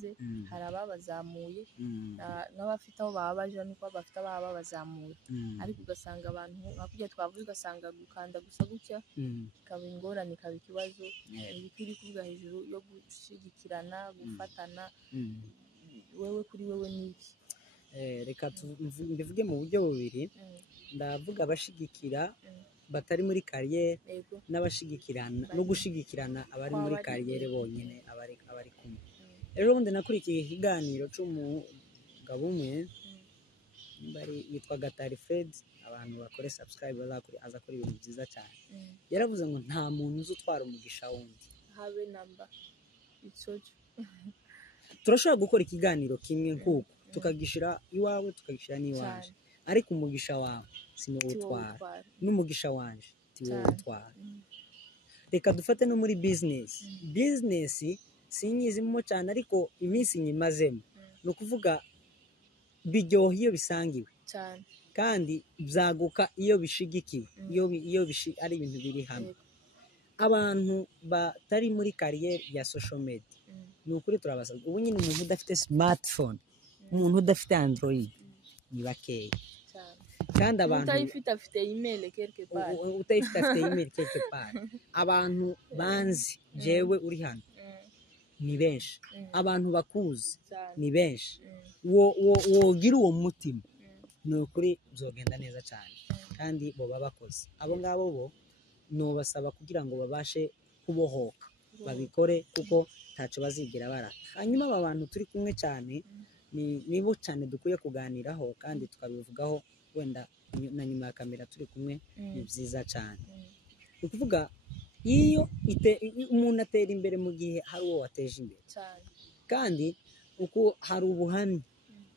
bageze hari ababazamuye n'abafite aho baba baje nuko bafite ababa babazamuye ariko ugasanga abantu bakujya twavuze ugasanga gukanda gusa gutya ikaba ingorane ikaba ikibazo ibikiri kuvuga hejuru yo gushigikirana gufatana wewe kuri wewe niki reka mbivuge mu buryo bubiri ndavuga abashigikira batari muri kariyeri n'abashigikirana no gushigikirana abari muri kariyeri bonyine abari kumwe ejo bundi nakurikiye ikiganiro cy'umugabo umwe yitwa Gatari Fred abantu bakore subscribe aza akora ibintu byiza cyane yaravuze ngo nta muntu uzi utwara umugisha wundi habe namba itsoje turashobora gukora ikiganiro kimwe nk'uko tukagishira iwawe tukagishira n'iwaje ariko umugisha wawe sinowutwara n'umugisha wanje tiwutwara reka dufate no muri business sinyizimo cyane ariko iminsi nyimazemo no kuvuga biryoha iyo bisangiwe cyane kandi byaguka iyo bishigikiwe iyo ari ibintu biri hamwe abantu batari muri kariyeri ya social media ni ukuri turabasaba ubu nyine umuntu udafite smartphone umuntu udafite android ni bakeya kandi abantu utayifite afite email quelque part abantu banzi jewe uri hano ni benshi abantu bakuzi ni benshi wogira uwo mutima ni ukuri bizogenda neza cyane kandi bo babakoze abo ngabo bo nobasaba kugira ngo babashe kubohoka babikore kuko ntacyo bazigera barata hanyuma aba bantu turi kumwe cyane nibo cyane dukwiye kuganiraho kandi tukabivugaho wenda na nyuma ya kamera turi kumwe ni byiza cyane ni ukuvuga iyo umuntu atera imbere mu gihe hari uwo wateje imbere kandi uko hari ubuhamya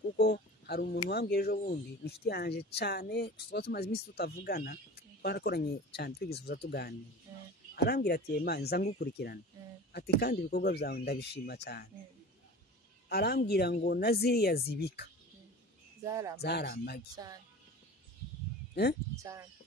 kuko hari umuntu wambwiye ejo bundi inshuti yanjye cyane tuba tumaze iminsi tutavugana twarakoranye cyane twigeze kuza tuganira arambwira ati Imana nza ngukurikirana ati kandi ibikorwa byawe ndabishima cyane arambwira ngo na ziriya zibika zaramagi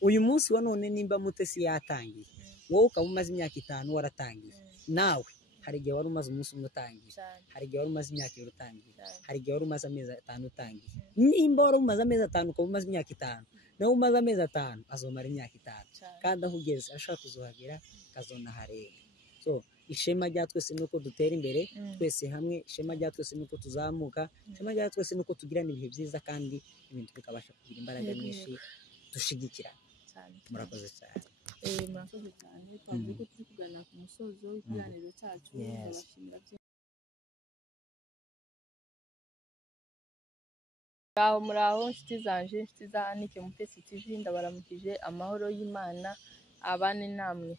uyu munsi wa none nimba Mutesi yatangiye wowe ukaba umaze imyaka 5 waratangiye nawe hari igihe wari umaze umunsi umwe utangiye hari igihe wari umaze imyaka 2 utangiye hari igihe wari umaze amezi 5 utangiye nimba wari umaze amezi 5 ukaba umaze imyaka 5 nawe umaze amezi 5 azomara imyaka 5 kandi aho ugeze ashaka kuzohagera kazona hareba so ishema rya twese nuko dutera imbere twese hamwe ishema rya twese nuko tuzamuka ishema rya twese nuko tugirana ibihe byiza kandi ibintu bikabasha kugira imbaraga nyinshi dushigikira murakoze cyane murakoze cyane twavuze ko turi kugana ku musozo w'ikiganiro cyacu ndabashimira muraho nshuti zanje nshuti za Anike Mutesi TV ndabaramukije amahoro y'Imana abane namwe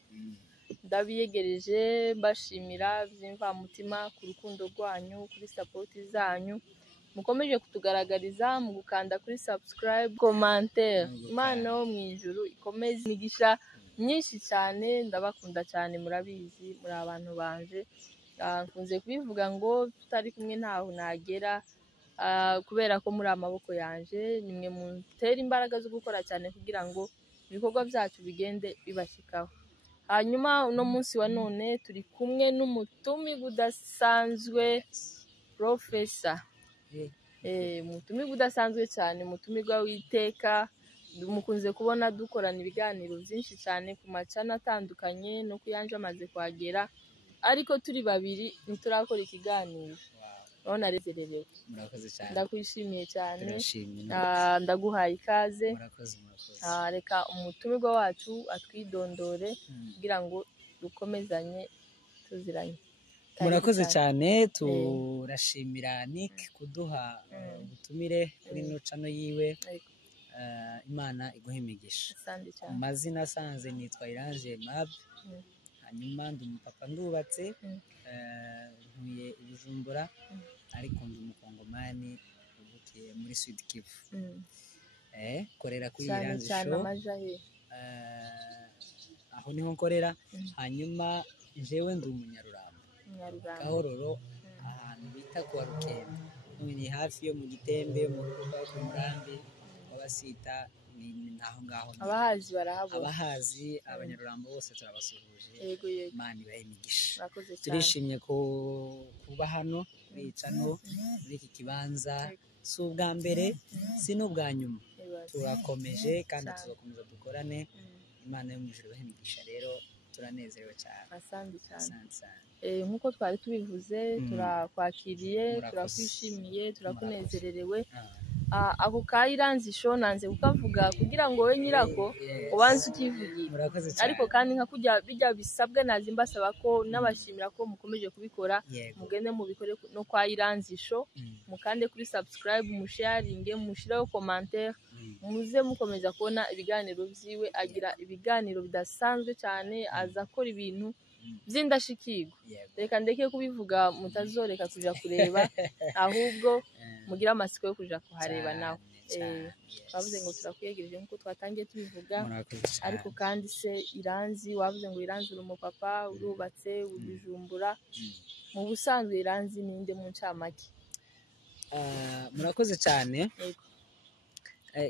ndabiyegereje bashimira by'imvamutima ku rukundo rwanyu kuri support zanyu mukomeje kutugaragariza mu gukanda kuri subscribe commentaire Imana wo mu ijuru ikomeze imigisha myinshi cyane ndabakunda cyane murabizi muri abantu banje nkunze kubivuga ngo tutari kumwe ntaho nagera kubera ko muri amaboko yanje nimwe mutera imbaraga zo gukora cyane kugira ngo ibikorwa byacu bigende bibashikaho hanyuma uno munsi wa none turi kumwe n'umutumi udasanzwe professor umutumi udasanzwe cyane umutumirwa w'iteka mukunze kubona dukorana ibiganiro byinshi cyane ku macana atandukanye no kuyanje amaze kwagera ariko turi babiri ntiturakora ikiganiro none arezererewe murakoze cyane ndakwishimiye cyane turashimye ndaguhaye ikaze murakoze reka umutumirwa wacu atwidondore kugira ngo dukomezanye tuziranye murakoze cyane turashimira Nick kuduha ubutumire kuri no channel yiwe Imana iguhe imigisha amazina asanze nitwa Irange Mab hanyuma ndi umupapa ndubatse ntuye Bujumbura ariko ndi umukongomani ubukiye muri Sud Kivu korera kuri Irange show aho niho nkorera hanyuma jewe ndi umunyaruramba Gahororo ahantu bita kwa Rukembe ni hafi yo mu Gitembe mu rugo ku Murambi abasita naho ngaho abahazi barahabona abahazi abanyarurambo bose turabasuhuje yego Imana ibahe imigisha murakoze cyane turishimye kuba hano kuri cano muri iki kibanza si ubwa mbere si n'ubwa nyuma turakomeje kandi tuzakomeza dukorane Imana yo mu ijuru bahimigisha rero turanezerewe cyane asante cyane nk'uko twari tubivuze turakwakiriye turakwishimiye turakunezererewe ako ka Iranzi show nanze kukavuga kugira ngo we nyirako ubanze ukivugira ariko kandi nka kujya bijya bisabwe nazi mbasaba ko n'abashimira ko mukomeje kubikora mugende mubikore no kwa Iranzi show mukande kuri subscribe musharinge mushireho commentaire muze mukomeza kubona ibiganiro byiwe agira ibiganiro bidasanzwe cyane aza akora ibintu by'indashikirwa reka ndeke kubivuga mutazoreka kuja kureba ahubwo mugira amasiko yo kuja kuhareba nawe bavuze ngo turakwegereje nkuko twatangiye tubivuga ariko kandi se Iranzi wavuze ngo Iranzi uri umupapa urubatse ubijumbura mu busanzwe Iranzi ninde mu ncamake murakoze cyane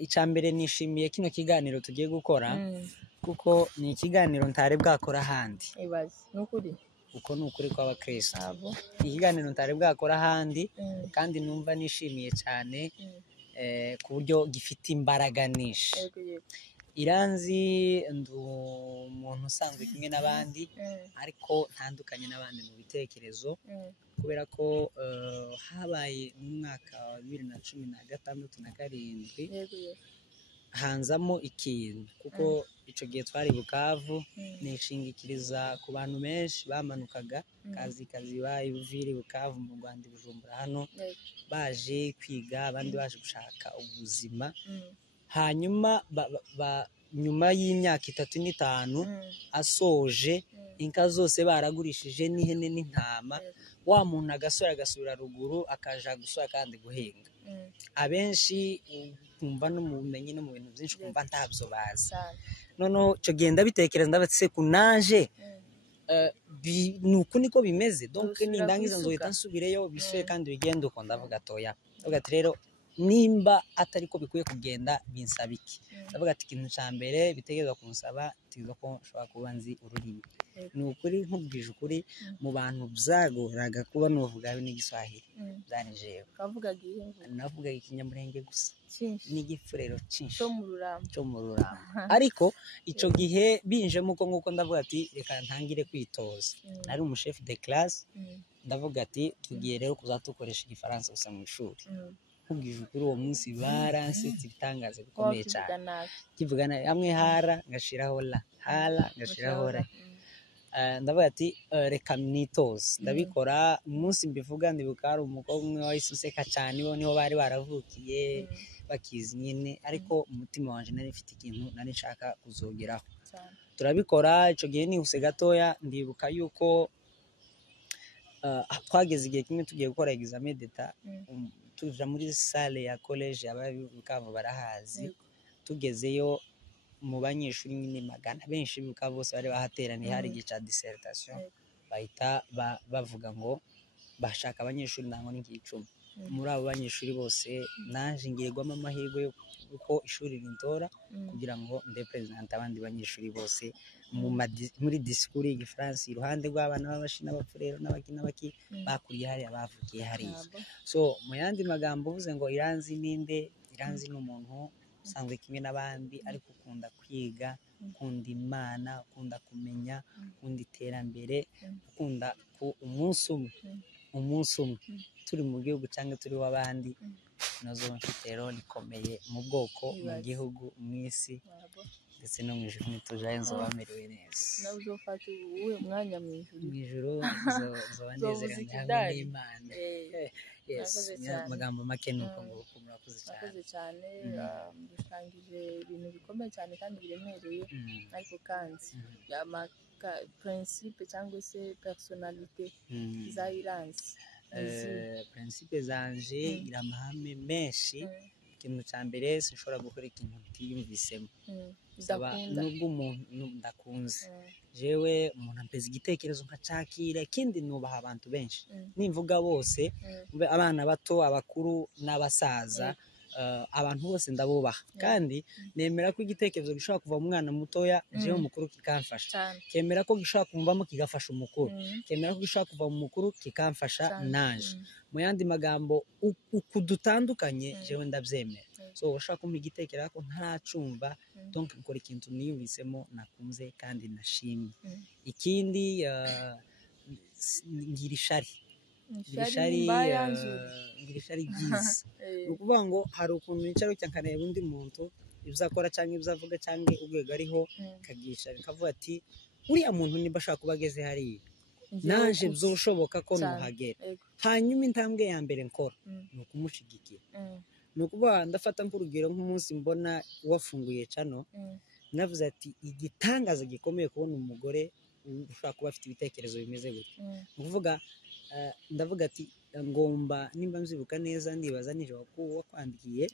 icambere nishimiye kino kiganiro tugiye gukora kuko ni ikiganiro ntari bwakora ahandi nukuri uko ni ukuri kw'abakristo ikiganiro ntari bwakora ahandi kandi numva nishimiye cyane ku buryo gifite imbaraga nyinshi Iranzi ndi umuntu usanzwe kimwe n'abandi ariko ntandukanye n'abandi mu bitekerezo kubera ko habaye mu mwaka wa 2016-17 hanzamo ikintu kuko icyo gihe twari Bukavu nishingikiriza ku bantu benshi bamanukaga kazi bayivire Bukavu mu Rwanda Bujumbura hano baje kwiga abandi baje gushaka ubuzima hanyuma nyuma y'imyaka 3 n'itanu asoje inka zose baragurishije n'ihene n'intama wa muntu agasubira ruguru akaja gusura kandi guhinga abenshi kumva no mu bumenyi no mu bintu byinshi kumva ntabyo bazi noneho cyo genda bitekereza ndabatse kunaje nuko niko bimeze donc nindangiza nzohita nsubireyo bisuye kandi bigenda uko ndavuga toya ndavuga ati rero nimba atari ko bikwiye kugenda binsaba iki ndavuga ati ikintu cya mbere bitegerezwa kunsaba tizo ko nshobora kuba nzi ururimi ni ukuri nkubwije ukuri mu bantu byagoraga kuba nuvuga n'igiswahili byanijewe navuga ikinyamurenge gusa n'igifurero cyinshi cyo mu Ruramba ariko icyo gihe binjemo uko nguko ndavuga ati reka ntangire kwitoza nari umushefu de classe ndavuga ati tugiye rero kuzatukoresha igifaransa gusa mu ishuri nkubwije ukuri uwo munsi baransetse ibitangaza bikomeye cyane kivugana hamwe hara ngashiraho la hala ngashiraho ra ndavuga ati reka nitoze ndabikora umunsi mbivuga ndibuka hari umukobwa umwe wahise useka cyane bo niho bari baravukiye bakizi nyine ariko umutima wanje nari mfite ikintu nari nshaka kuzogeraho turabikora icyo gihe nihuse gatoya ndibuka yuko twageze igihe kimwe tugiye gukora examen d'etat tuja muri salle ya college y'Ababukavu barahazi tugezeyo mu banyeshuri nyine magana benshi bibuka bose bari bahateraniye hari igihe cya dissertation bahita bavuga ngo bashaka abanyeshuri ntango n'igicumi muri abo banyeshuri bose naje ngirwamo amahirwe yuko ishuri rintora kugira ngo ndepresente abandi banyeshuri bose muri disikuru y'igifaransa iruhande rw'abana b'abashi n'abafurero n'abaki bakuriye hariya bavukiye hariya so mu yandi magambo uvuze ngo Iranzi ninde Iranzi ni umuntu usanzwe kimwe n'abandi ariko ukunda kwiga ukunda Imana ukunda kumenya ukunda iterambere ukunda umunsi umwe turi mu gihugu cyangwa turi w'abandi nazo mfite rero rikomeye mu bwoko mu gihugu mu isi ndetse no mu ijuru ntitujaye nzoba merewe neza nawe uzofata uwe mwanya mu ijuru zoba nezeranye hamwe n'Imana amagambo make nuko nguko murakoze cyane dusangije ibintu bikomeye cyane kandi biremereye ariko kandi principe cyangwa se personalite za Iranzi principe zanje gira amahame menshi ikintu cya mbere sinshobora gukora ikintu ntiyumvisemo nubwo umuntu ndakunze jewe umuntu ampeza igitekerezo nkacakira ikindi nubaha abantu benshi nimvuga bose abana bato abakuru n'abasaza abantu bose ndabubaha kandi nemera ko igitekerezo gishobora kuva mu mwana mutoya jewe mukuru kikamfasha, kemera ko gishobora kumvamo kigafasha umukuru, kemera ko gishobora kuva mu mukuru kikamfasha naje. Mu yandi magambo uku dutandukanye jewe ndabyemera. So ushaka kumpa igitekerezo ko ntaracumva donc nkora ikintu niyumvisemo nakunze kandi nashimye. Ikindi ngira ishari ryiza. Ni ukuvuga ngo hari ukuntu nicara nkareba undi muntu ibyo akora cyangwa ibyo avuga cyangwa urwego ariho kagisha bikavuga ati uriya muntu niba ashaka kuba ageze hariya naje byoshoboka ko nuhagera. Hanyuma intambwe ya mbere nkora ni ukumushigikira. Ni ukuvuga ndafata nk'urugero nk'umunsi mbona wafunguye cano navuze ati igitangaza gikomeye kubona umugore ushobora kuba afite ibitekerezo bimeze gutya. Ni ukuvuga ndavuga ati ngomba nimba mzibuka neza ndibaza nijoro ko wakwandikiye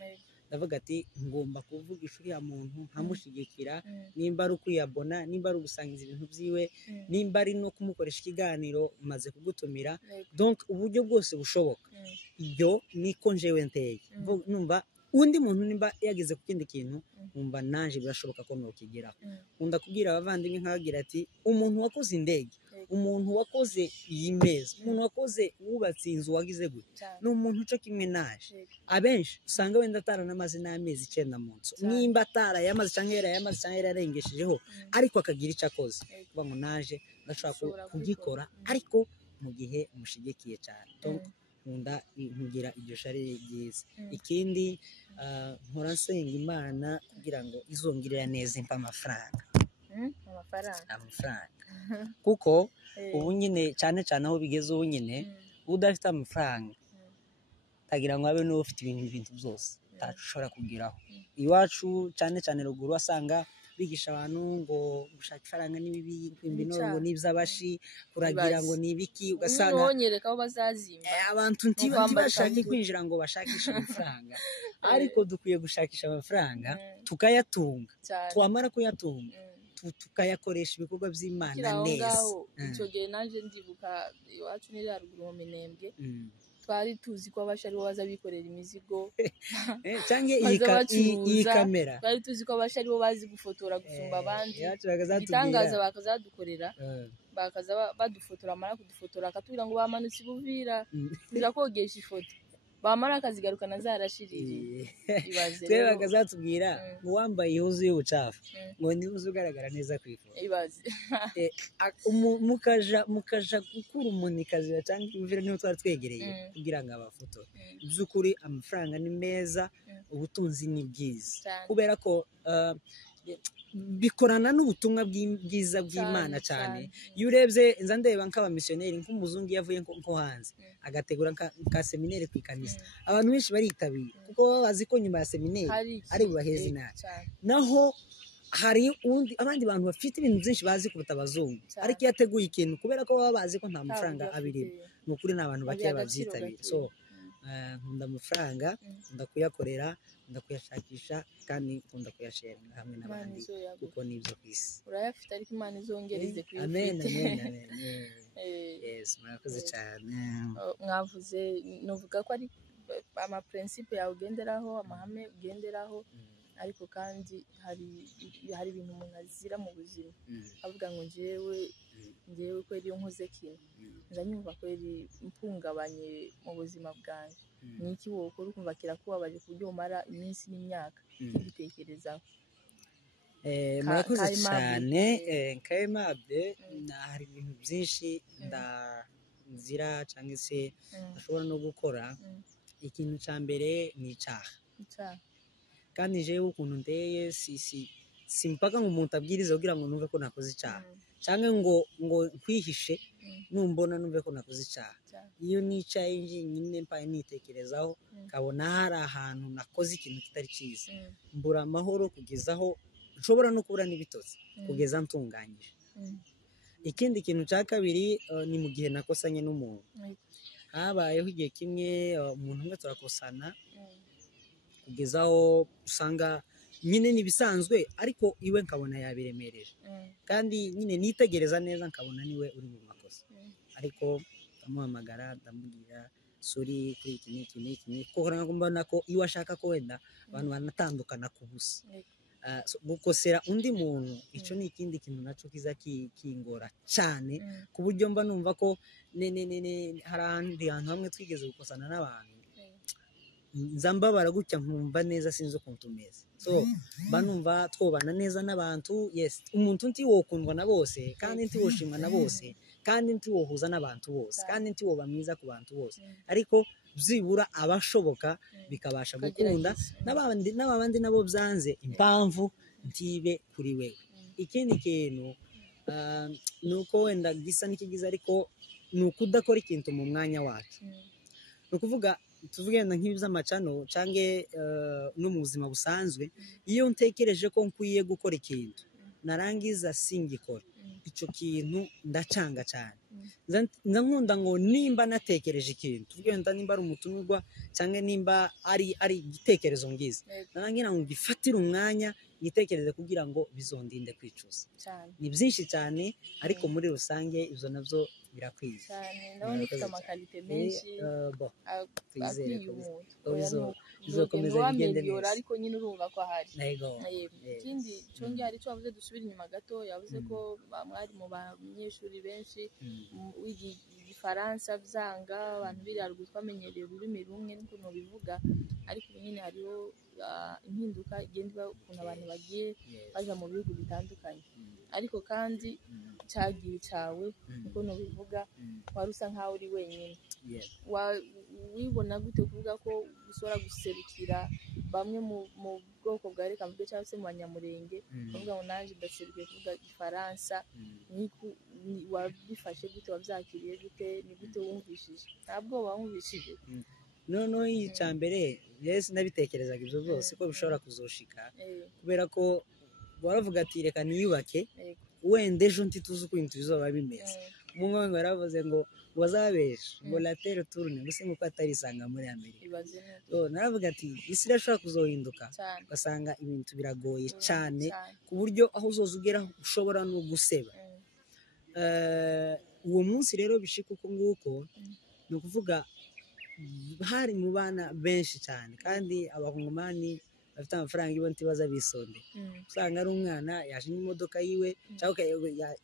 ndavuga ati ngomba kuvugisha uriya muntu nkamushigikira, nimba ari ukwiyabona, nimba ari ugusangiza ibintu byiwe, nimba ari no kumukoresha ikiganiro maze kugutumira, donc uburyo bwose bushoboka. Ibyo niko njewe nteye numva undi muntu nimba yageze ku kindi kintu numva naje birashoboka ko nokigeraho. Nkunda kubwira abavandimwe nkabagira ati umuntu wakoze indege, umuntu wakoze iyi meza, umuntu wakoze wubatse inzu wagize gutya ni umuntu uco kimwe naje. Abenshi usanga wenda ataranamaze n'amezi 9 mu nzu, nimba atarayamaze cyangwa yarayamaze cyangwa yararengeshejeho, ariko akagira icyo akoze kuvuga ngo naje ndashaka kugikora ariko mu gihe mushigikiye cyane. Donc nkunda nkugira iryo shari ryiza. Ikindi nkora nsenga Imana kugira ngo izongirira neza impa amafaranga kuko ubu nyine cyane aho bigeze ubu nyine udafite amafaranga tagira ngo abe n'ufite ibintu byose utashobora kugeraho. Iwacu cyane ruguru wasanga bigisha abantu ngo gushaka ifaranga n'ibibi ngo n'iby'abashi kuragira ngo nibiki, ugasanga nonyereka aho bazazimba abantu ntibashaka kwinjira ngo bashakishe amafaranga. Ariko dukwiye gushakisha amafaranga tukayatunga, twamara kuyatunga tukayakoresha ibikorwa by'Imana neza. Icyo gihe naje ndibuka iwacu ni ruguru mu Minembwe, twari tuzi ko abashi aribo baza bikorera imizigo cyangwa iyi kamera, twari tuzi ko abashi aribo bazi gufotora gusumba abandi. Igitangaza bakazadukorera bakaza badufotora, amara kudufotora akatubwira ngo bamanutse Buvira kuja kogesha ifoto, bamara akazigarukana zarashiririye. Ibaze rero bakazatubwira ngo wambaye ihuzu y'ubucafu ngo ni uzi ugaragara neza ku ifoto. Ibaze mukaja gukura umunikazi cyangwa Buvira niho twari twegereye kugira ngo abafotore. By'ukuri amafaranga ni meza, ubutunzi ni bwiza kubera ko bikorana n'ubutumwa bwiza bw'Imana cyane. Iyo urebye nza ndeba nk'abamisiyoneri nk'umuzungu yavuye nko hanze agategura nka seminari ku ikanisa, abantu benshi baritabira kuko bazi ko nyuma ya seminari ari bubaheze nabi. Naho hari abandi bantu bafite ibintu byinshi bazi kuruta abazungu, ariko iyo ateguye ikintu kubera ko baba bazi ko nta mafaranga abirimo, ni ukuri ni abantu bakeya babyitabira. So nkunda amafaranga, nkunda kuyakorera, nkunda kuyashakisha kandi nkunda kuyasharinga hamwe n'abandi kuko nibyo ku isi. Urayafite ariko Imana izongereze ku isi. Amen. Yes, murakoze cyane. Mwavuze nuvuga ko ari amaprincipe yawe ugenderaho, amahame ugenderaho, ariko kandi hari ibintu umuntu azira mu buzima avuga ngo njyewe kweri iyo nkoze kintu nzanyumva kweri mpungabanye mu buzima bwanjye. Ni iki wowe ukora ukumva kirakubabaje ku buryo umara iminsi n'imyaka ubitekerezaho? Murakoze cyane. Kayimabwe hari ibintu byinshi nzira cyangwa se ashobora no gukora. Ikintu cya mbere ni icyaha, kandi jewe ukuntu nteye si mpaka ngo umuntu abwirize kugira ngo numve ko nakoze icyaha cyangwa ngo nkwihishe numbona numve ko nakoze icyaha. Iyo nicaye nyine mpaye nitekerezaho kabona hari ahantu nakoze ikintu kitari cyiza, mbura amahoro kugeza aho nshobora no kubura n'ibitotsi kugeza ntunganyije. Ikindi kintu cya kabiri ni mu gihe nakosanye n'umuntu. Habayeho igihe kimwe umuntu umwe turakosana kugeza aho usanga nyine nibisanzwe ariko iwe nkabona yabiremereje, kandi nyine nitegereza neza nkabona niwe uri mu makosa, ariko ndamuhamagara ndamubwira suri kuri iki n'iki n'iki kuko mbona ko iyo ashaka ko wenda abantu banatandukana ku busa gukosera undi muntu icyo ni ikindi kintu nacyo kiza kingora cyane ku buryo mba numva ko hari ahandi hantu hamwe twigeze gukosana n'abantu nza mbabara gutya nkumva neza sinzi ukuntu tumeze so mba numva twobana neza n'abantu yes umuntu ntiwokundwa na bose kandi ntiwoshimwa na bose kandi ntiwohuza n'abantu bose kandi ntiwoba mwiza ku bantu bose ariko byibura abashoboka bikabasha gukunda n'abandi nabo byanze impamvu ntibe kuri wewe ikindi kintu ni uko wenda gisa n'ikigize ariko ni ukudakora ikintu mu mwanya wacu ni ukuvuga tuvuge nk'iby'amacano cyangwa no mu buzima busanzwe iyo ntekereje ko nkwiye gukora ikintu narangiza singikora icyo kintu ndacanga cyane nkunda ngo nimba natekereje ikintu tuvuge nimba ari umutumirwa cyangwa nimba ari igitekerezo ngize narangira ngo gifatire umwanya yitekereze kugira ngo bizondinde kwicuza ni byinshi cyane ariko muri rusange ibyo nabyo birakwiye cyane ndabona ifite amakarite menshi akwiye umuntu bizokomeza bigende neza ariko nyine urumva ko ahari yego ikindi cyongera ari cyo wavuze dusubira inyuma gato yavuze ko mwari mu banyeshuri benshi igifaransa byanga abantu biriya twamenyereye ururimi rumwe n'ukuntu bivuga ariko nyine hariho impinduka igenda iba ukuntu abantu bagiye baja mu bihugu bitandukanye ariko kandi cyagiye cyawe uko nubivuga wari usa nkaho uri wenyine wibona gute kuvuga ko ushobora guserukira bamwe mu bwoko bwa reka mvuge cyangwa se mu banyamurenge bavuga ngo nanjye ndaserukiye kuvuga igifaransa wabifashe gute wabyakiriye gute ni gute wumvishije ntabwo wumvishije noneho icya mbere yesi nabitekerezaga ibyo byose ko bishobora kuzoshika kubera ko waravuga ati reka niyubake wenda ejo ntituzi uko ibintu bizoba bimeze umwe ngo yaravuze ngo wazabesha ngo latere turune gusa nk'uko atarisanga muri Amerika naravuga ati isi irashobora kuzohinduka ugasanga ibintu biragoye cyane ku buryo aho uzoza ugera ushobora no guseba uwo munsi rero bishika uko nguko ni ukuvuga hari mu bana benshi cyane kandi abakongomani bafite amafaranga ibo ntibaza bisonde usanga ari umwana yaje n'imodoka yiwe cyangwa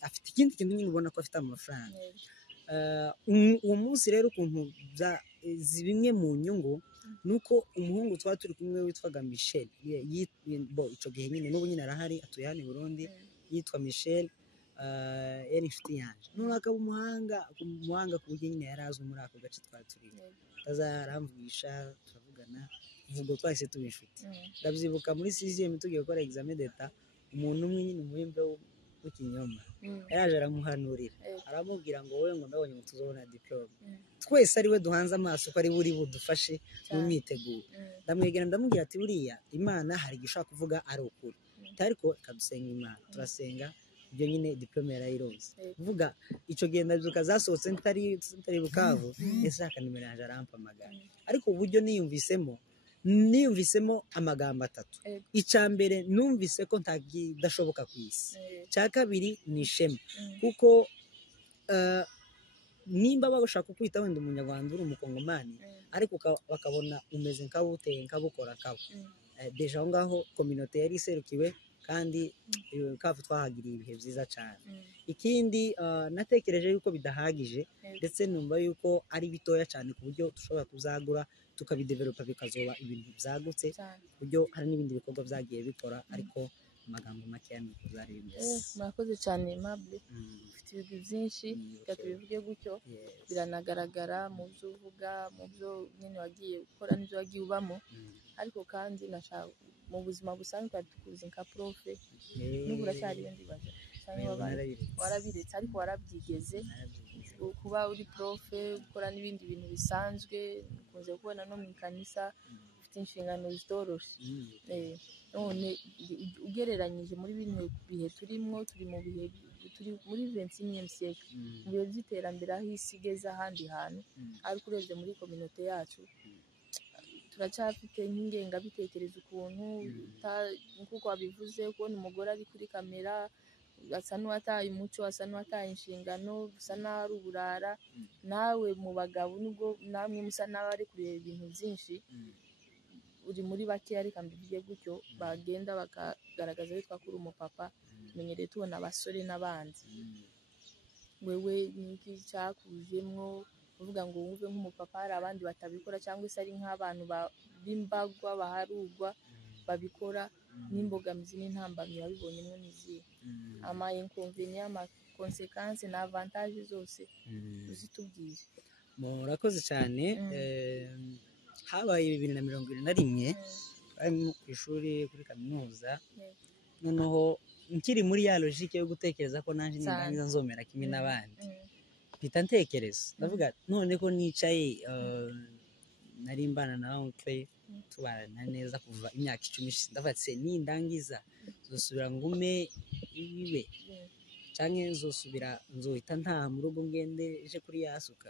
afite ikindi kintu nyine ubona ko afite amafaranga uwo munsi rero ukuntu bimwe mu nyungu ni uko umuhungu twaba turi kumwe witwaga Michel icyo gihe nyine n'ubu nyine arahari atuye hano i Burundi yitwa Michel yari inshuti yanjye none akaba umuhanga ku buryo nyine yari azwi muri ako gace twari turimo aramvugisha turavugana ubwo twahise tuba inshuti ndabyibuka muri siziyemu tugiye gukora examen d'etat umuntu umwe nyine umuhimbe w'ikinyoma yaje aramuhanurira aramubwira ngo wowe ngo ndabonye ngo tuzobona diplome twese ariwe duhanze amaso ko ari buri budufashe mu myiteguro ndamwegera ndamubwira ati buriya imana hari igishaka kuvuga ari ukuri ariko ikadusenga imana turasenga ibyo nyine diplome yarayironse kuvuga icyo gihe ndabyuka zasohotse ntari Bukavu ese aka nimero yaje arampamagara ariko uburyo niyumvisemo amagambo atatu icya mbere numvise ko ntagidashoboka ku isi cya kabiri ni ishema kuko nimba bashaka kukwita wenda umunyarwanda uri umukongomani ariko bakabona umeze nk'abuteye nk'abukora kabo deja aho ngaho kominote yari iserukiwe kandi kavu twahagiriye ibihe byiza cyane ikindi natekereje yuko bidahagije ndetse numva yuko ari bitoya cyane ku buryo dushobora kuzagura tukabidevelopa bikazoba ibintu byagutse ku buryo hari n'ibindi bikorwa byagiye bikora ariko amagambo makeya ni uko byari bimeze murakoze cyane Aimable ufite ibigwi byinshi reka tubivuge gutyo biranagaragara mu byo uvuga mu byo nyine wagiye ukora n'ibyo wagiye ubamo ariko kandi nashaka mu buzima busanzwe tukuzi nka profe n'ubu uracyari ibindi bibazo warabiretse ariko warabyigeze kuba uri profe gukora n'ibindi bintu bisanzwe ukunze kubona no mu ikanisa ufite inshingano zitoroshye none ugereranyije muri bino bihe turimo turi mu bihe turi muri 21e siècle mu bihe by'iterambere aho isi igeze ahandi hantu ariko urebye muri kominote yacu turacyafite nk'ingengabitekerezo ukuntu nk'uko wabivuze kubona umugore ari kuri kamera asa n'uwataye umuco, asa n'uwataye inshingano, bisa n'aho ari uburara. Nawe mu bagabo nubwo namwe musa n'abari kureba ibintu byinshi, uri muri bakeya reka mbivuge gutyo, bagenda bakagaragaza bitwa kuri umupapa. Tumenyereye tubona abasore n'abandi. Wewe niki cyakujemwo uvuga ngo wumve nk'umupapa hari abandi batabikora, cyangwa se ari nk'abantu b'imbagwa baharugwa babikora, n'imbogamizi n'intambamyi wabibonyemo n'izihe? Ama inconvénients, ama conséquences na avantages zose uzitubwire. Murakoze cyane. Habaye 2021 twari ku ishuri kuri kaminuza, noneho nkiri muri ya logique yo gutekereza ko nanje nindangiza nzomera kimwe n'abandi, mpita ntekereza ndavuga none ko nicaye nari mbana na oncle tubana neza kuva imyaka 10 ishize, ndavuga se nindangiza nzosubira ngume iwe cyangwa nzohita nta mu rugo ngende je kuri yasuka.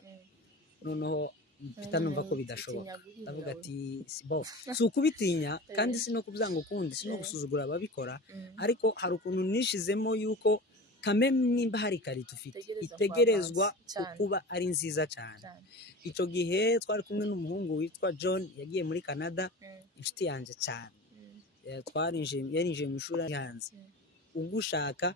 Noneho mpita numva ko bidashoboka, ndavuga ati si ukubitinya kandi si no kubyanga ukundi, si no gusuzugura ababikora, ariko hari ukuntu nishizemo yuko kameme nimba hari kari tufite itegerezwa kuba ari nziza cyane. Icyo gihe twari kumwe n'umuhungu witwa John, yagiye muri Canada, inshuti yanjye cyane. Yarinjiye mu ishuri hanze, ugushaka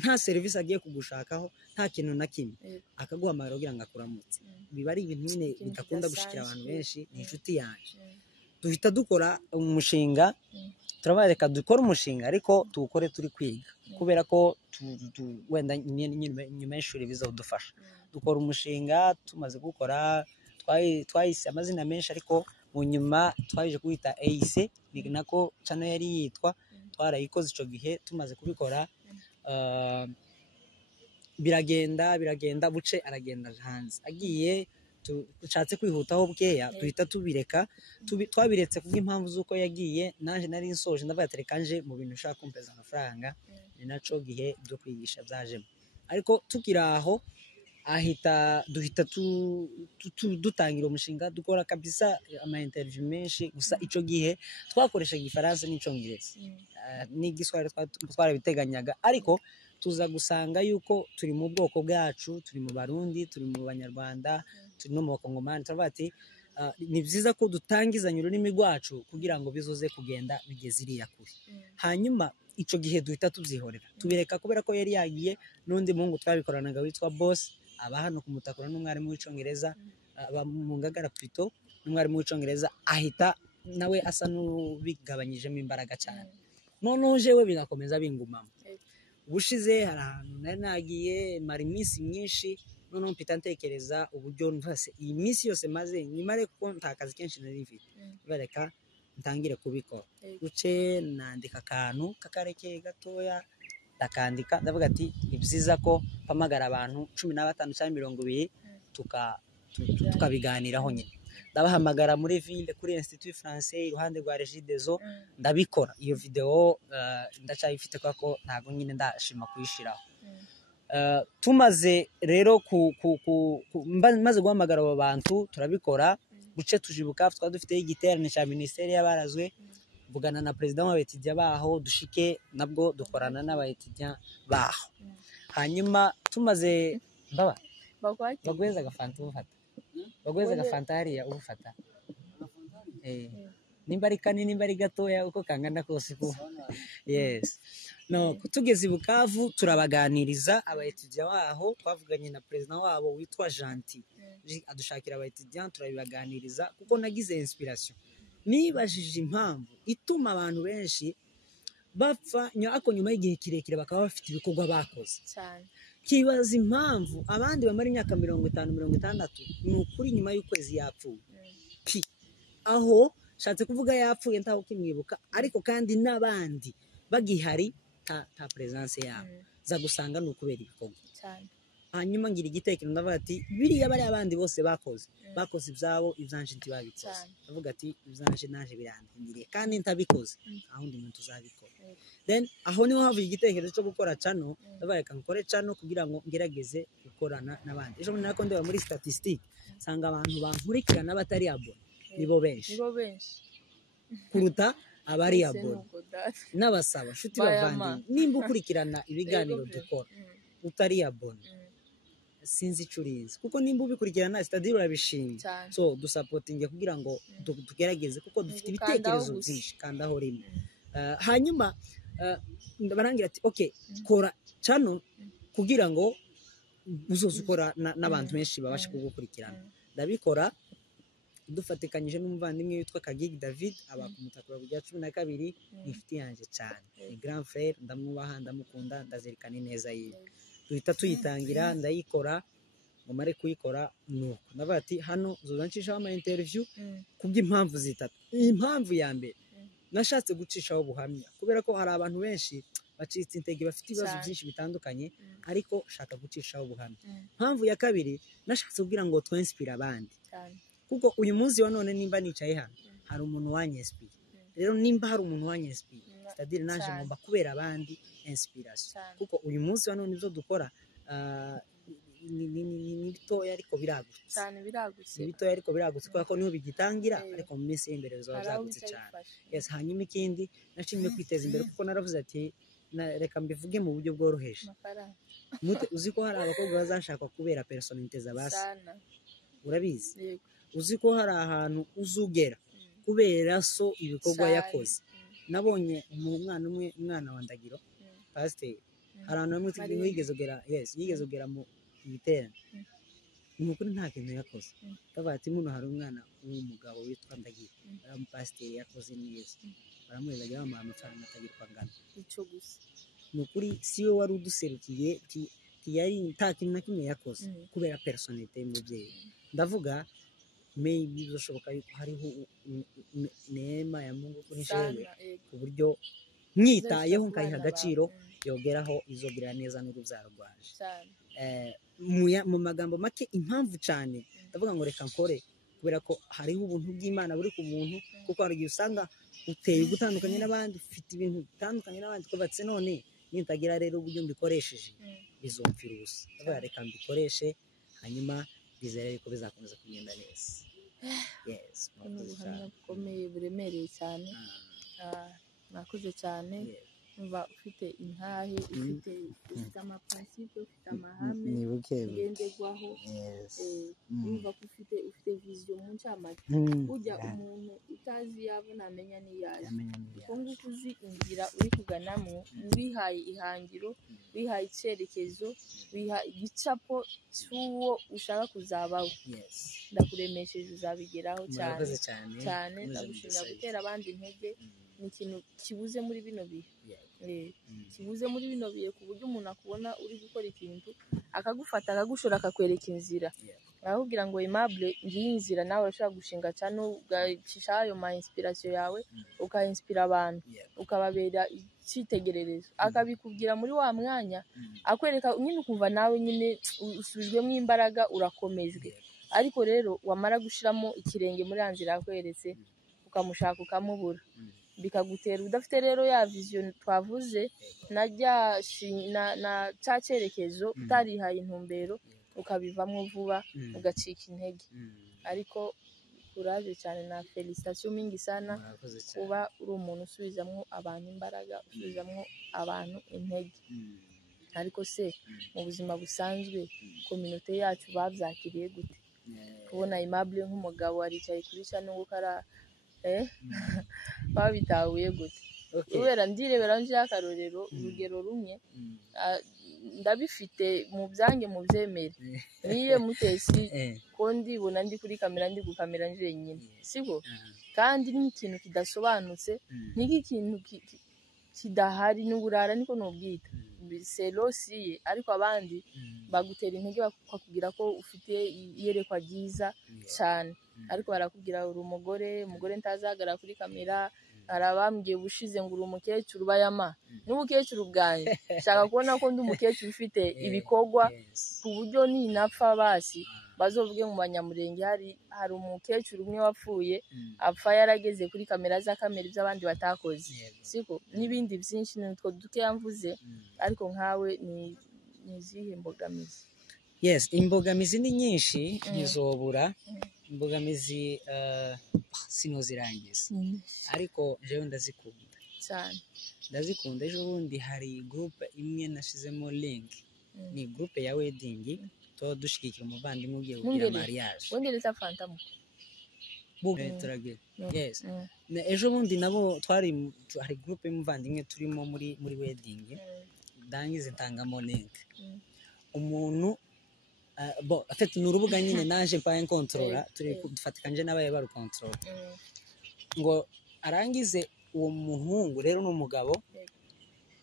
nta serivisi agiye kugushakaho, nta kintu na kimwe, akaguhamagara kugira ngo akuramutse. Biba ari ibintu nyine bidakunda gushikira abantu benshi. Ni inshuti yanjye, duhita dukora umushinga, turabareka dukora umushinga ariko tuwukore turi kwiga, kubera ko wenda nyuma y'ishuri bizadufasha. Dukora umushinga, tumaze gukora twahise amazina menshi, ariko mu nyuma twaje kuwita AIC, ni nako channel yari yitwa. Twarayikoze icyo gihe, tumaze kubikora biragenda buce aragenda hanze. Agiye dushatse kwihutaho bweya, duhita tubireka. Twabiretse kubw'impamvu z'uko yagiye, naje nari nsoje ndavuga ati reka nje mu bintu ushaka kumpeza amafaranga, ni naco gihe byo kwigisha byajemo. Ariko tukiraho duhita dutangira umushinga, dukora kabisa ama interview menshi. Gusa icyo gihe twakoreshaga igifaransa n'icyongereza n'igiswahili twarabiteganyaga, ariko tuza gusanga yuko turi mu bwoko bwacu, turi mu Barundi, turi mu Banyarwanda, turi no mu Bakongomani. Turavuga ati ni byiza ko dutangizanya ururimi rwacu kugira ngo bizoze kugenda bigeze iriya kure. Hanyuma icyo gihe duhita tubyihorera, tubireka, kubera ko yari yagiye. N'undi muhungu twabikoranaga witwa Boss, aba hano kumutakura, n'umwarimu w'icyongereza, aba mu Ngagara Pito, n'umwarimu w'icyongereza, ahita nawe asa n'ubigabanyijemo imbaraga cyane. Noneho jewe binakomeza bingumamo. Ubushize hari ahantu nari nagiye mara iminsi myinshi, noneho mpita ntekereza uburyo ntase iyi minsi yose maze nyimare kuko nta kazi kenshi nari mfite, bareka ntangire kubikora. Uce nandika akantu kakarekeye gatoya, ndakandika, ndavuga ati ni byiza ko mpamagara abantu 15 cyangwa 20 tukabiganiraho nyine. Ndabahamagara muri ville kuri Institut Français iruhande rwa Régie des Eaux, ndabikora. Iyo video ndacyayifite kuko ntago nyine ndashima kuyishiraho. Tumaze rero maze guhamagara abo bantu turabikora. Buce tujibuka twari dufite igiterane cya ministeri y'abarazwe, vugana na president w'abetudiant baho, dushike nabwo dukorana n'abetudiant baho. Hanyuma tumaze bagweza agafanta ubufata, bagweza agafanta hariya ubufata, nimba ari kanini nimba ari gatoya uko kangana kose ko. Yes. No, tugeze i Bukavu turabaganiriza abaetudiant baho, twavuganye na president wabo witwa Gentil, adushakira abaetudiant turabibaganiriza, kuko nagize inspiration. Nibajije impamvu ituma abantu benshi bapfa nyuma y'igihe kirekire bakaba bafite ibikorwa bakoze cyane. Kibaza impamvu abandi bamara imyaka 50-60 ni ukuri nyuma y'ukwezi yapfuye. Aho shatse kuvuga yapfuye ntaho kimwibuka, ariko kandi n'abandi bagihari ta presence yabo za gusanga ni ukubera ibikorwa cyane. Hanyuma ngira igitekerezo ndavuga ati biriya bari abandi bose bakoze ibyabo, ibyanje ntibabikoze. Ndavuga ati ibyanje naje birandindiriye kandi ntabikoze, aho ndi muntu uzabikora. Then aho niho havuye igitekerezo cyo gukora channel. Ndavuga reka nkore channel kugira ngo ngerageze gukorana n'abandi. Ejo bundi nako ndeba muri statistique sanga abantu bankurikirana batari abone nibo benshi kuruta abari abone n'abasaba nshuti bavandimwe nimba ukurikirana ibiganiro dukora utari abone sinzi icurizi kuko nimba ubikurikirana sitadire urabishimye so dusapotinge kugira ngo tugerageze kuko dufite ibitekerezo byinshi kandi aho rimwe hanyuma barangira ati okay kora cano kugira ngo uzoze ukora n'abantu benshi babashe kugukurikirana ndabikora dufatikanyije n'umuvandimwe witwa Kagigi David aba ku Mutakura bya 12 ni inshuti yanjye cyane ni grand frère ndamwubaha ndamukunda ndazirikana neza yiwe duhita tuyitangira ndayikora ngo mare kuyikora nuko ndavuga ati hano zozanshishaho ama interview kubw'impamvu zitatu impamvu ya mbere nashatse gucishaho ubuhamya kubera ko hari abantu benshi bacitse intege bafite ibibazo byinshi bitandukanye ariko shaka gucishaho ubuhamya impamvu ya kabiri nashatse kugira ngo twinspire abandi kuko uyu munsi wa none nimba nicaye hano hari umuntu wanyespire rero nimba hari umuntu wanyespire c'est-à-dire nanje ngomba kubera abandi inspiration kuko uyu munsi wa none ibyo dukora ni bitoya ariko biragutse cyane biragutse ni bitoya ariko biragutse kubera ko niho bigitangira ariko mu minsi y'imbere bizaba byagutse cyane yes hanyuma ikindi nashimye kwiteza imbere kuko naravuze ati reka mbivuge mu buryo bworoheje uzi ko hari abakobwa bazashaka kubera personalite zabasi urabizi uzi ko hari ahantu uzugera kubera so ibikorwa yakoze nabonye umwana wa Ndagiro pasteur hari ahantu hamwe yigeze ugera mu ibiterane umukuru nta kintu yakoze ndavuga ati muno hari umwana w'umugabo witwa Ndagiro pasteur yakoze neza baramuhezagira bamuha amafaranga atagirwa ngana ico gusa nukuri siwe wari uduserukiye yari nta kintu na kimwe yakoze kubera personalite y'umubyeyi ndavuga maybe bizoshoboka yuko hariho neema ya Mungu kuri jewe ku buryo mwitayeho nkayiha agaciro yogeraho izogirira neza n'urubyaro rwaje mu magambo make impamvu cyane ndavuga ngo reka nkore kubera ko hariho ubuntu bw'Imana buri ku muntu kuko hari igihe usanga uteye gutandukanye n'abandi ufite ibintu bitandukanye n'abandi kubatse none nintagira rero uburyo mbikoresheje bizomfira ubusa ndavuga reka mbikoreshe hanyuma bizere ko bizakomeza kugenda neza yes ubuhamya bukomeye buremereye cyane nakoze cyane umva ufite intahe ufite amaprincipe ufite amahame ngenderwaho umva ko ufite vision mu ncamake ujya umuntu utazi yabona amenya niyaje kuko nguko uzi inzira uri kuganamo wihaye ihangiro wihaye icyerekezo wihaye igicapo cy'uwo ushaka kuzabaho ndakuremesheje uzabigeraho cyane ndagushimira gutera abandi intege ni ikintu kibuze muri bino bihe kibuze muri bino bihe ku buryo umuntu akubona uri gukora ikintu akagufata akagushora akakwereka inzira arakubwira ngo Aimable ngiyi inzira nawe urashobora gushinga cyane ugacisha ayo ma inspiration yawe ukainspira abantu ukababera icyitegererezo akabikubwira muri wa mwanya akwereka nyine ukumva nawe nyine usubijwemo imbaraga urakomejwe ariko rero wamara gushiramo ikirenge muri anzira yakweretse ukamushaka ukamubura bikagutera udafite rero ya vision twavuze na cyacerekezo utarihaye intumbero ukabivamo vuba ugacika intege ariko courage cyane na felicitation mingi sana kuba uri umuntu usubizamwo abantu imbaraga usubizamwo abantu intege ariko se mu buzima busanzwe community yacu babyakiriye gute kubona Aimable nk'umugabo aricaye kuri channel gukara babitahuye gute ubera ndirebera nje akarorero urugero rumwe ndabifite mu byange mu byemere niye mutesi ko ndibona ndi kuri kamera ndi gukamera nje nyine siko kandi ni ikintu kidasobanutse ni ikintu kidahari n'uburara niko nobwita selosiye ariko abandi bagutera intege bakakubwira ko ufite iyerekwa ryiza cyane ariko barakubwira uri umugore ntazagara kuri kamera arabambwiye bushize ngo uri umukecuru bayama n'ubukecuru bwanjye shaka kubona ko ndi umukecuru ufite ibikorwa ku buryo ninapfa basi bazovuge mu banyamurenge hari umukecuru umwe wapfuye apfa yarageze kuri kamera z'akamera iby'abandi batakoze siko n'ibindi byinshi nitwo duke yamvuze ariko nkawe ni izihe mbogamizi yes imbogamizi ni nyinshi ntizobura imbogamizi sinozirangiza ariko jewe ndazikunda cyane. ndazikunda. Ejo bundi hari groupe imwe nashizemo link, ni groupe ya wedding, tuba dushigikira umuvandimwe ugiye kugira mariage. Wongere ta fantamu turagira yes. Ejo bundi nabo hari groupe y'umuvandimwe turimo muri wedding, ndangize ntangamo link. Umuntu afite n'urubuga nyine naje pa controller, turi dufatikanje n'abaye baru control, ngo arangize uwo muhungu rero n'umugabo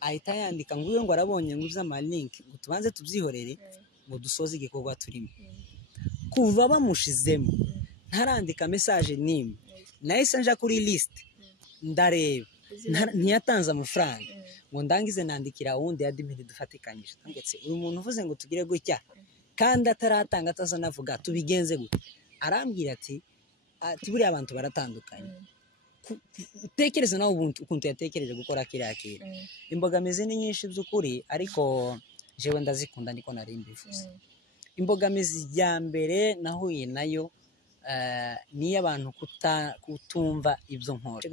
ahita yandika ngo uyo ngo arabonye ngo uza ama link ngo tubanze tubyihorere ngo dusoze igikorwa turimo. Kuva bamushizemo ntarandika message nimwe, nahise nja kuri list ndareba ntiyatanze amafaranga, ngo ndangize nandikira wundi admin dufatikanyije, ndetse uyu muntu uvuze ngo tugire gutya kandi ataratanga atazanavuga tubigenze gute. Arambwira ati buriya abantu baratandukanye, utekereza nawe ukuntu yatekereje gukora kiriya kintu. Imbogamizi ni nyinshi by'ukuri, ariko jewe ndazikunda niko nari mbivuze. Imbogamizi ya mbere nahuye nayo ni abantu kutumva ibyo nkora,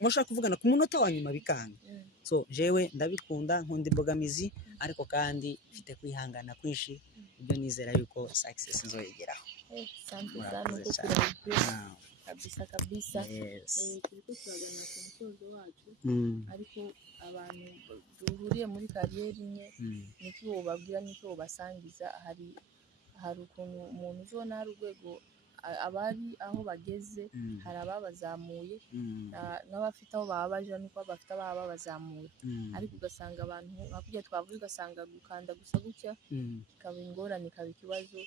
mushaka kuvugana ku munota wa nyuma bikanga. So jewe ndabikunda, nkunda imbogamizi, ariko kandi mfite kwihangana kwinshi, ibyo nizera yuko success nzoyigeraho. kabisa turiko turagana ku musozo wacu, ariko abantu duhuriye muri kariyeri imwe niki wobabwira, niki wobasangiza? hari ukuntu umuntu uzona hari urwego abari aho bageze, hari ababazamuye n'abafite aho baba baje, nuko abafite ababa babazamuye, ariko ugasanga abantu nkakujya twavuze, ugasanga gukanda gusa gutya ikaba ingorane, ikaba ikibazo.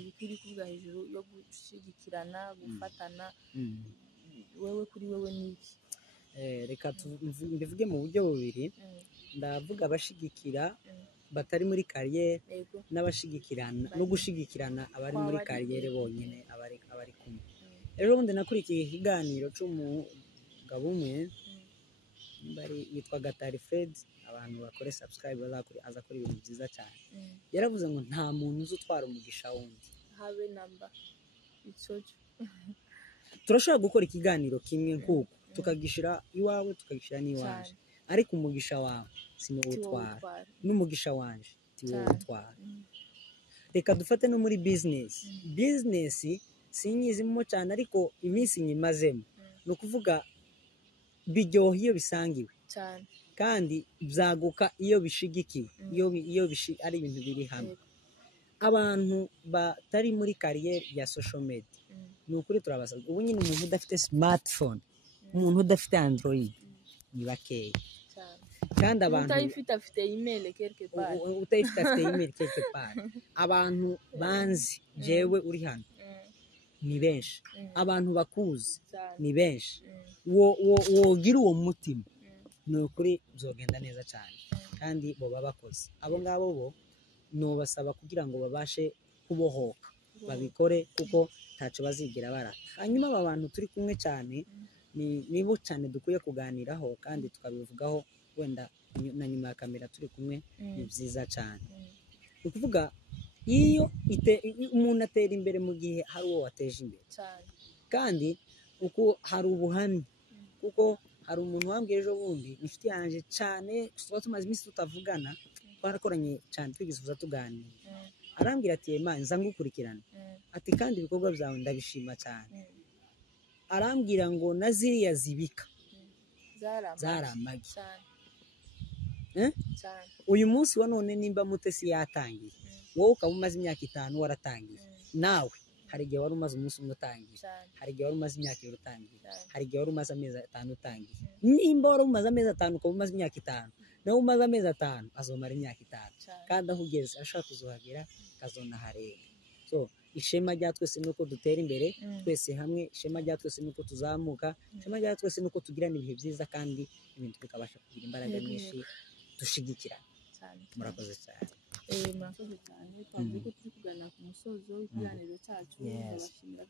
Ibikiri kuvuga hejuru yo gushigikirana, gufatana, wewe kuri wewe niki? Reka mbivuge mu buryo bubiri. Ndavuga abashigikira batari muri kariyeri, n'abashigikirana no gushigikirana abari muri kariyeri bonyine, abari kumwe. Ejo bundi nakurikiye ikiganiro cy'umugabo umwe yitwa Gatari Fred, abantu bakore subscribe aza kora ibintu byiza cyane. Yaravuze ngo nta muntu uzi utwara umugisha wundi, habe namba. Turashobora gukora ikiganiro kimwe nk'uko tukagishira iwawe tukagishira n'iwaje, ariko umugisha wawe sinowutwara, n'umugisha wanje tiwutwara. Reka dufate no muri business sinyizimo cyane, ariko iminsi nyimazemo no kuvuga biryoha iyo bisangiwe cyane, kandi byaguka iyo bishigikiwe, iyo ari ibintu biri hamwe. Abantu batari muri kariyeri ya social media, ni ukuri turabasaba ubu nyine, umuntu udafite smartphone, umuntu udafite android ni bakeya, kandi abantu utayifite afite email quelque part, utayifite afite email quelque part. Abantu banzi jewe uri hano ni benshi, abantu bakuzi ni benshi. Wogira uwo mutima, ni ukuri bizogenda neza cyane, kandi bo babakoze. Abo ngabo bo nobasaba kugira ngo babashe kubohoka, babikore, kuko ntacyo bazigera bara. Hanyuma aba bantu turi kumwe cyane nibo cyane dukwiye kuganiraho, kandi tukabivugaho wenda na nyuma ya kamera turi kumwe. Ni byiza cyane. Ni ukuvuga iyo umuntu atera imbere mu gihe hari uwo wateje imbere cyane, kandi uko hari ubuhamya, kuko hari umuntu wambwiye ejo bundi, inshuti yanjye cyane, tuba tumaze iminsi tutavugana, twarakoranye cyane twigizuza tuganira. Arambwira ati Imana nza ngukurikirana, ati kandi ibikorwa byawe ndabishima cyane. Arambwira ngo na ziriya zibika zaramagi uyu munsi wa none, nimba Mutesi yatangiye, wowe ukaba umaze imyaka 5 waratangiye, nawe hari igihe wari umaze umunsi umwe utangiye, hari igihe wari umaze imyaka 2 utangiye, hari igihe wari umaze amezi 5 utangiye. Nimba wari umaze amezi 5 ukaba umaze imyaka 5, nawe umaze amezi 5 azomara imyaka 5, kandi aho ugeze ashaka kuzohagera kazonahareba. So ishema rya twese nuko dutera imbere twese hamwe, ishema rya twese nuko tuzamuka, ishema rya twese nuko tugirana ibihe byiza, kandi ibintu bikabasha kugira imbaraga nyinshi dushigikirana. Murakoze cyane. Murakoze cyane. Twavuze ko turi kugana ku musozo w'ikiganiro cyacu. Ndabashimira.